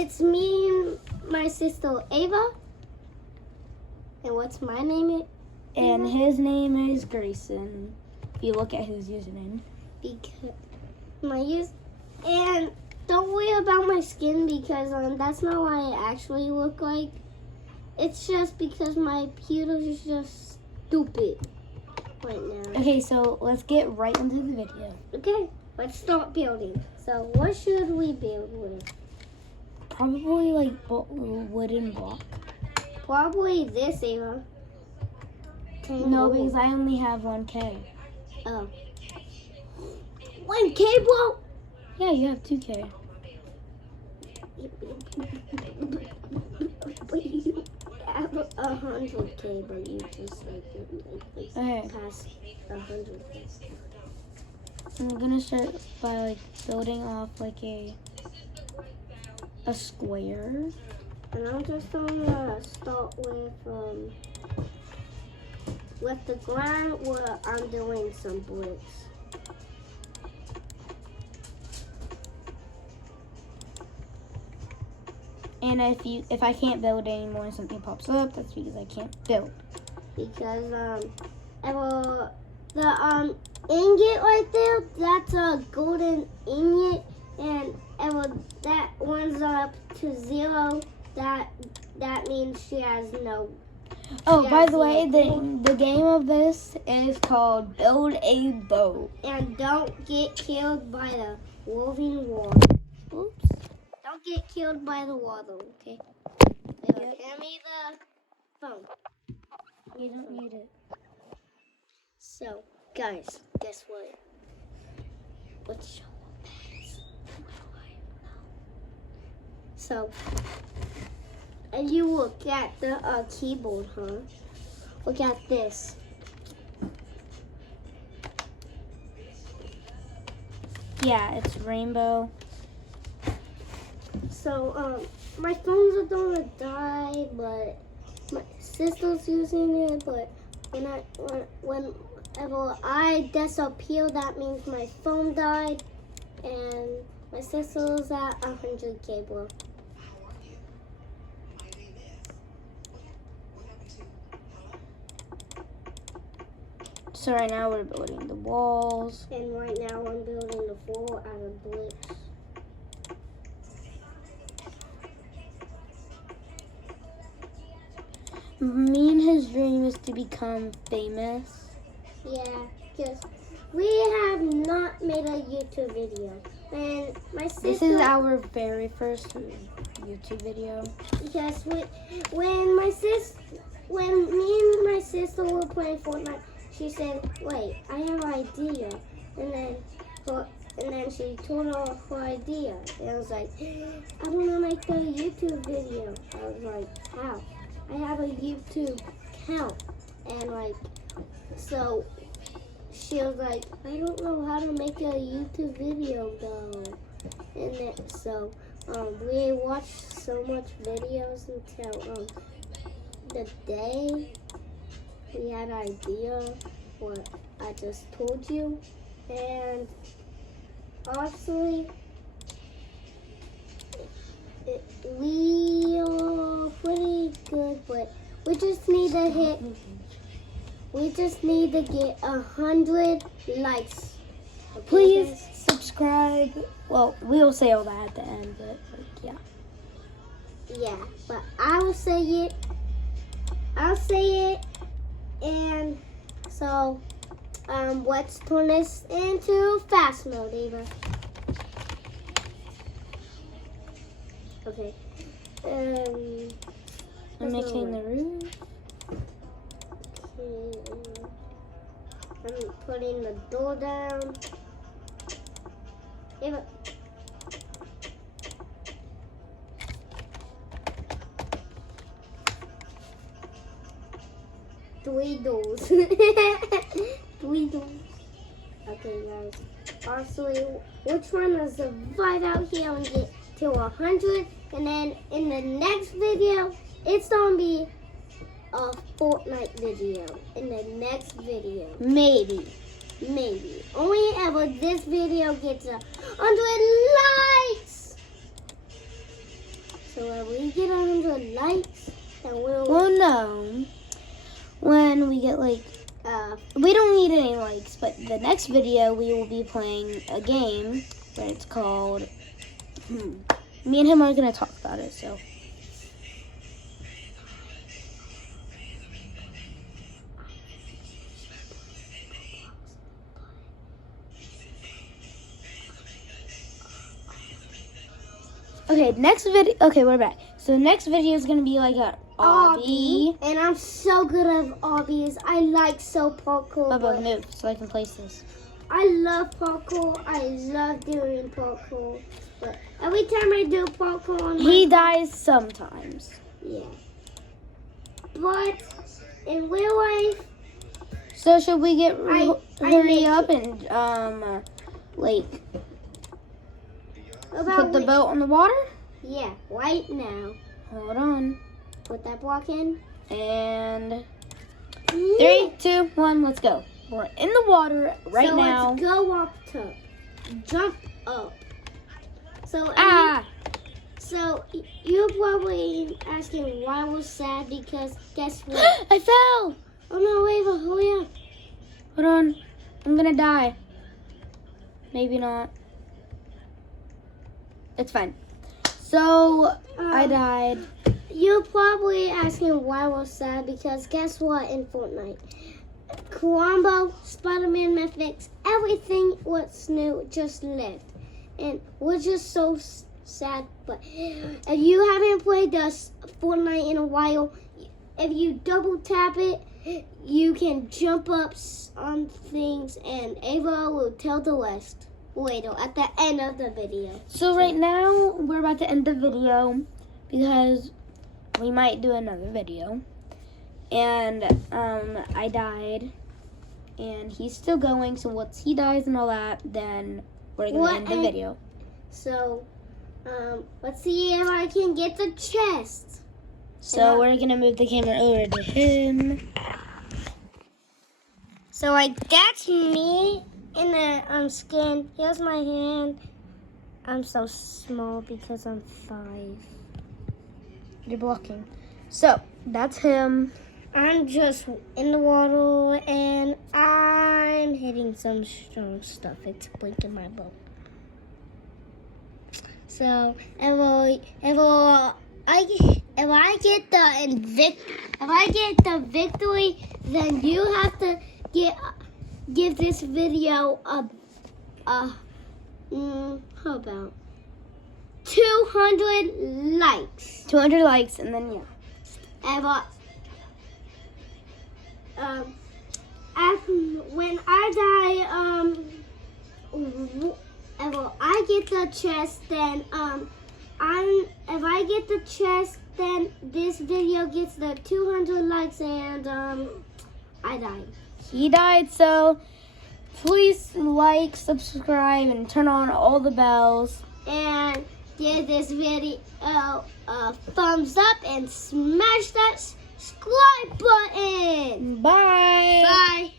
it's me and my sister Ava. And what's my name? And his name is Greyson. If you look at his username. Because and don't worry about my skin because that's not what I actually look like. It's just because my pewter is just stupid right now. Okay, so let's get right into the video. Okay, let's start building. So what should we build with? Probably like wooden block. Probably this, Ava. No, because I only have 1K. Oh. 1K, bro? Yeah, you have 2K. But you have 100K, but you just like past 100K. I'm gonna start by like building off like a square. And I'm just gonna start with the ground where I'm doing some bricks. And if I can't build anymore and something pops up, that's because I can't build. Because the ingot right there, that's a golden ingot, and that one's up to 0. That means she has no. Oh, by the way, the game of this is called Build a Boat. And don't get killed by the roving water. Oops. Don't get killed by the water, okay? Yep. Hand me the phone. You don't need it. So, guys, guess what? Let's show this. So, and you look at the keyboard, huh? Look at this. Yeah, it's rainbow. So, my phones are gonna die, but my sister's using it. But whenever I disappear, that means my phone died, and my sister's at 100K, bro. So right now we're building the walls. And right now I'm building the floor out of bricks. Me and his dream is to become famous. Yeah, because we have not made a YouTube video. And my sister... This is our very first YouTube video. Yes, when me and my sister were playing Fortnite, she said, "Wait, I have an idea," and then she told her idea. And I was like, "I want to make a YouTube video." I was like, "How?" I have a YouTube account, and so she was like, "I don't know how to make a YouTube video though," and then so we watched so much videos until the day we had an idea what I just told you, and honestly, we are pretty good, but we just need to get 100 likes. Okay, Please guys? subscribe. Well, we'll say all that at the end, but yeah. Yeah, but I'll say it, and so, let's turn this into fast mode, Ava. Okay. I'm making the roof. Okay. I'm putting the door down. Ava. Three doors. 3 doors. Okay, guys. Honestly, we're trying to survive out here and get to 100. And then in the next video, it's going to be a Fortnite video. In the next video. Maybe. Only ever this video gets 100 likes. So if we get 100 likes, then we'll. Well, no. When we get like, we don't need any likes, but the next video we will be playing a game that it's called. Me and him are gonna talk about it. So. Okay, next video. Okay, we're back. So next video is gonna be like a obby. And I'm so good at obbies. I like so parkour. Bubba, move so I can place this. I love parkour. I love doing parkour. But every time I do parkour on He dies sometimes. Yeah. But in real life. So should we get hurry make up and like put the boat on the water? Yeah, right now. Hold on. Put that block in. And 3, 2, 1, let's go. We're in the water right now. Let's go up top. Jump up. So So you're probably asking why I was sad because guess what? I fell. Oh no, Ava, hurry up. Hold on. I'm gonna die. Maybe not. It's fine. So I died. You're probably asking why I was sad because guess what in Fortnite? Colombo, Spider-Man Mythics, everything was new just left. And we're just so sad. But if you haven't played this Fortnite in a while, if you double tap it, you can jump up on things and Ava will tell the rest later at the end of the video. So right now we're about to end the video because we might do another video. And I died and he's still going, so once he dies and all that, then we're gonna end the video. So let's see if I can get the chest. So we're gonna move the camera over to him. So that's me in the skin. Here's my hand. I'm so small because I'm 5. You're blocking. So that's him. I'm just in the water and I'm hitting some strong stuff. It's blinking my boat. So if I get the victory, then you have to give this video how about 200 likes. 200 likes and then yeah. When I die, if I get the chest, then if I get the chest, then this video gets the 200 likes and I died. He died, so please like, subscribe, and turn on all the bells. And give this video a thumbs up and smash that subscribe button. Bye. Bye.